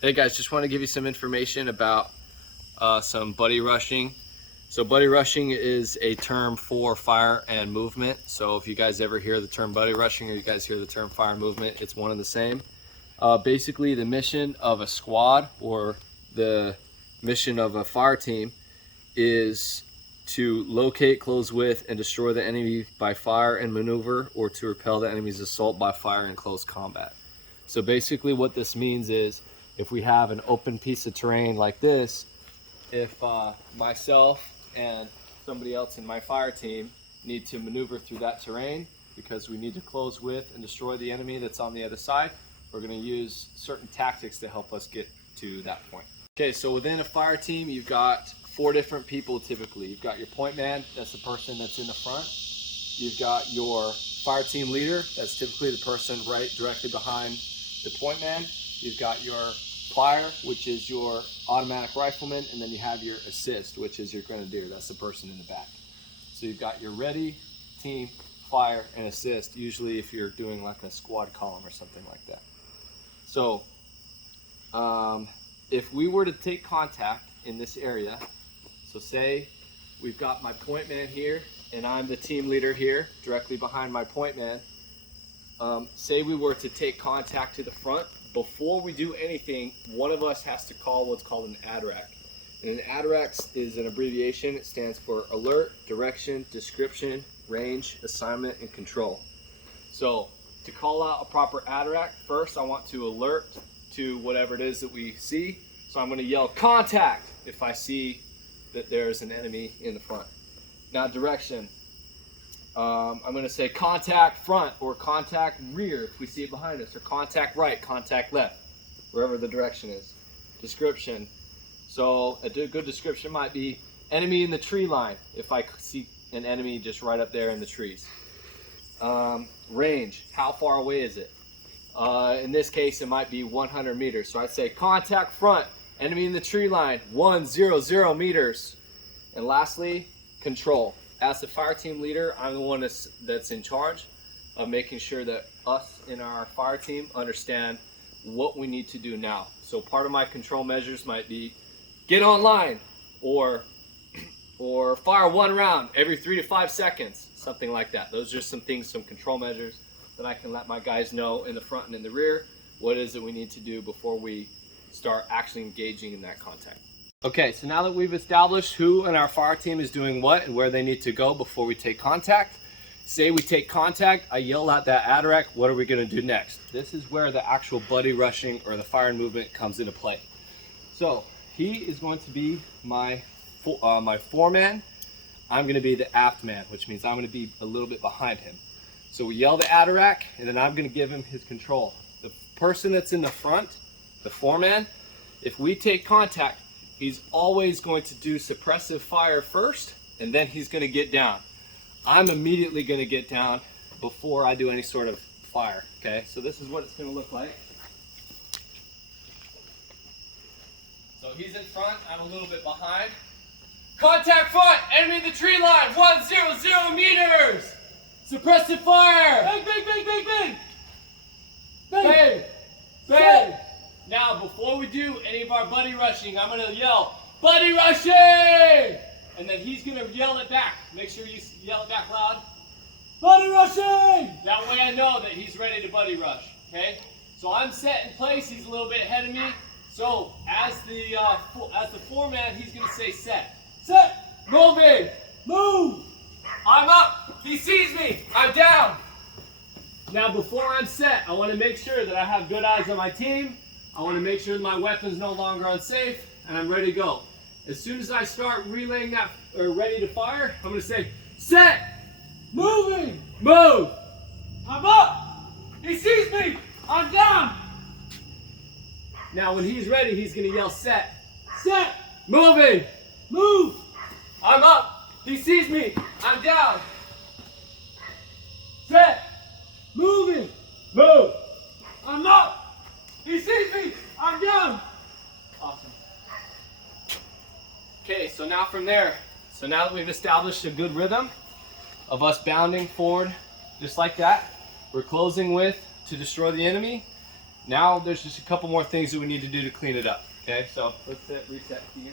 Hey guys, just want to give you some information about some buddy rushing. So buddy rushing is a term for fire and movement. So if you guys ever hear the term buddy rushing or you guys hear the term fire and movement, it's one and the same. Basically the mission of a squad or the mission of a fire team is to locate, close with, and destroy the enemy by fire and maneuver, or to repel the enemy's assault by fire in close combat. So basically what this means is if we have an open piece of terrain like this, if myself and somebody else in my fire team need to maneuver through that terrain because we need to close with and destroy the enemy that's on the other side, we're going to use certain tactics to help us get to that point. Okay, so within a fire team, you've got 4 different people typically. You've got your point man, that's the person that's in the front. You've got your fire team leader, that's typically the person right directly behind the point man. You've got your fire, which is your automatic rifleman, and then you have your assist, which is your grenadier, that's the person in the back. So you've got your ready, team, fire, and assist, usually if you're doing like a squad column or something like that. So if we were to take contact in this area, so say we've got my point man here and I'm the team leader here directly behind my point man. Say we were to take contact to the front, before we do anything, one of us has to call what's called an ADRAC. And an ADRAC is an abbreviation. It stands for alert, direction, description, range, assignment, and control. So to call out a proper ADRAC, first I want to alert to whatever it is that we see. So I'm going to yell contact if I see that there's an enemy in the front. Now direction, I'm going to say contact front or contact rear if we see it behind us, or contact right, contact left, wherever the direction is. Description, so a good description might be enemy in the tree line if I see an enemy just right up there in the trees. Range, how far away is it? In this case it might be 100 meters, so I'd say contact front, enemy in the tree line, 100 meters. And lastly, control. As the fire team leader, I'm the one that's in charge of making sure that us in our fire team understand what we need to do now. So part of my control measures might be get online, or fire 1 round every 3 to 5 seconds, something like that. Those are some things, some control measures that I can let my guys know in the front and in the rear what is it we need to do before we start actually engaging in that contact. Okay, so now that we've established who in our fire team is doing what and where they need to go before we take contact, say we take contact, I yell out that ADRAC, what are we going to do next? This is where the actual buddy rushing or the fire and movement comes into play. So he is going to be my foreman. I'm going to be the aft man, which means I'm going to be a little bit behind him. So we yell the ADRAC, and then I'm going to give him his control. The person that's in the front, the foreman, if we take contact, he's always going to do suppressive fire first, and then he's going to get down. I'm immediately going to get down before I do any sort of fire. Okay, so this is what it's going to look like. So he's in front, I'm a little bit behind. Contact front, enemy in the tree line, 100 meters. Suppressive fire. Bang, bang, bang, bang, bang. Bang, bang. Now, before we do any of our buddy rushing, I'm going to yell, buddy rushing! And then he's going to yell it back. Make sure you yell it back loud. Buddy rushing! That way I know that he's ready to buddy rush, okay? So I'm set in place, he's a little bit ahead of me. So as the foreman, he's going to say set. Set! Moving! Move! I'm up! He sees me! I'm down! Now before I'm set, I want to make sure that I have good eyes on my team. I want to make sure that my weapon's no longer unsafe, and I'm ready to go. As soon as I start relaying that, or ready to fire, I'm going to say, set! Moving! Move! I'm up! He sees me! I'm down! Now when he's ready, he's going to yell set. Set! Moving! Move! I'm up! He sees me! I'm down! Set! Moving! Move! I'm up! He sees me! I'm down! Awesome. Okay, so now from there, so now that we've established a good rhythm of us bounding forward just like that, we're closing with to destroy the enemy. Now there's just a couple more things that we need to do to clean it up. Okay, so let's reset here.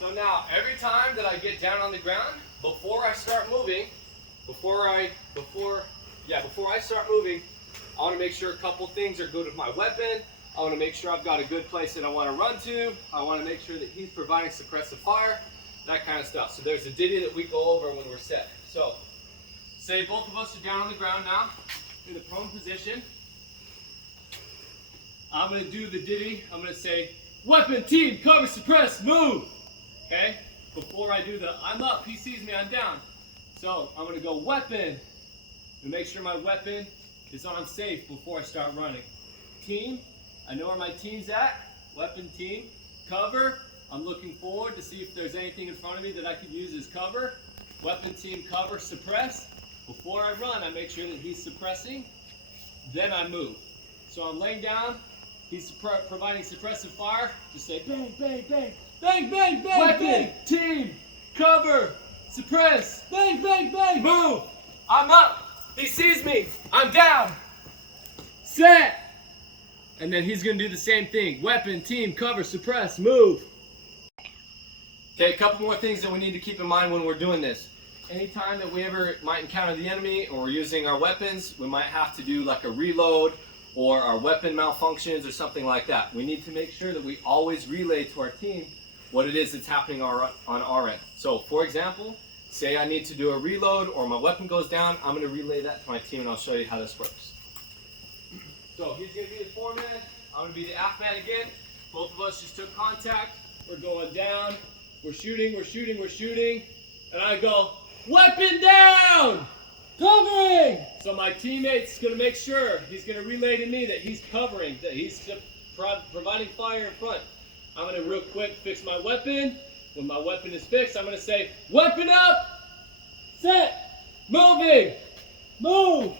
So now, every time that I get down on the ground, before I start moving, before I start moving, I want to make sure a couple things are good with my weapon. I want to make sure I've got a good place that I want to run to. I want to make sure that he's providing suppressive fire, that kind of stuff. So there's a ditty that we go over when we're set. So, say both of us are down on the ground now, in the prone position. I'm going to do the ditty. I'm going to say, weapon, team, cover, suppress, move. Okay? Before I do the, I'm up, he sees me, I'm down. So I'm going to go weapon, and make sure my weapon is on safe before I start running. Team, I know where my team's at. Weapon, team, cover. I'm looking forward to see if there's anything in front of me that I could use as cover. Weapon, team, cover, suppress. Before I run, I make sure that he's suppressing. Then I move. So I'm laying down. He's providing suppressive fire. Just say bang, bang, bang. Bang, bang, bang, weapon, bang. Team, cover, suppress. Bang, bang, bang. Move. I'm up. He sees me. I'm down. Set. And then he's going to do the same thing. Weapon, team, cover, suppress, move. Okay, a couple more things that we need to keep in mind when we're doing this. Anytime that we ever might encounter the enemy or we're using our weapons, we might have to do like a reload or our weapon malfunctions or something like that. We need to make sure that we always relay to our team what it is that's happening on our end. So, for example, say I need to do a reload or my weapon goes down, I'm going to relay that to my team and I'll show you how this works. So he's going to be the foreman, I'm going to be the aft man again. Both of us just took contact, we're going down, we're shooting, and I go, weapon down! Covering! So my teammate's going to make sure, he's going to relay to me that he's covering, that he's providing fire in front. I'm going to real quick fix my weapon. When my weapon is fixed, I'm going to say, weapon up, set, moving, move.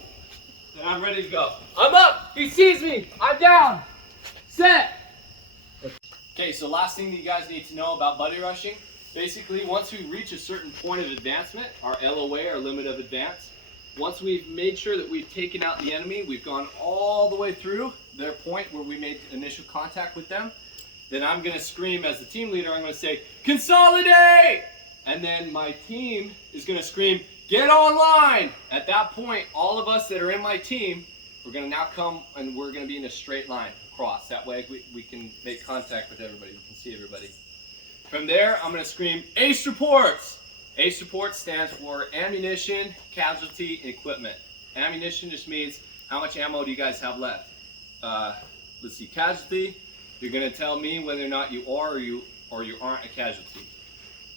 And I'm ready to go. I'm up, he sees me, I'm down, set. Okay, so last thing that you guys need to know about buddy rushing, basically once we reach a certain point of advancement, our LOA, our limit of advance, once we've made sure that we've taken out the enemy, we've gone all the way through their point where we made initial contact with them, then I'm going to scream as the team leader, I'm going to say, consolidate! And then my team is going to scream, get online! At that point, all of us that are in my team, we're going to now come and we're going to be in a straight line across. That way we can make contact with everybody, we can see everybody. From there, I'm going to scream, ACE reports! ACE reports stands for ammunition, casualty, and equipment. Ammunition just means how much ammo do you guys have left. Let's see, casualty, you're going to tell me whether or not you are or you aren't a casualty.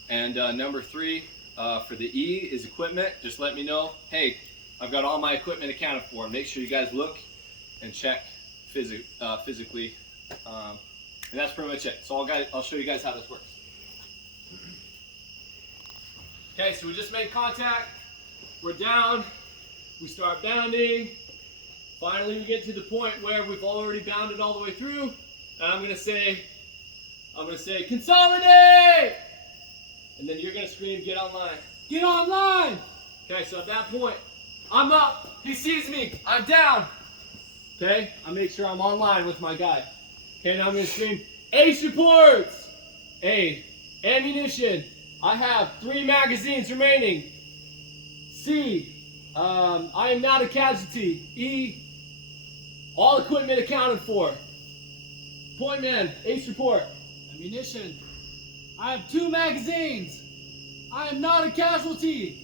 And number 3, for the E is equipment. Just let me know, hey, I've got all my equipment accounted for. Make sure you guys look and check physically. And that's pretty much it. So I'll show you guys how this works. Okay, so we just made contact. We're down. We start bounding. Finally, we get to the point where we've already bounded all the way through. And I'm going to say, consolidate! And then you're going to scream, get online. Get online! Okay, so at that point, I'm up. He sees me. I'm down. Okay, I make sure I'm online with my guy. Okay, now I'm going to scream, ACE reports! A, ammunition. I have 3 magazines remaining. C, I am not a casualty. E, all equipment accounted for. Point man, ACE report. Ammunition. I have 2 magazines. I am not a casualty.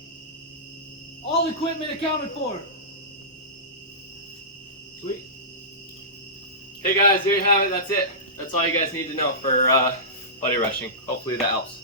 All equipment accounted for. Sweet. Hey guys, there you have it. That's it. That's all you guys need to know for buddy rushing. Hopefully that helps.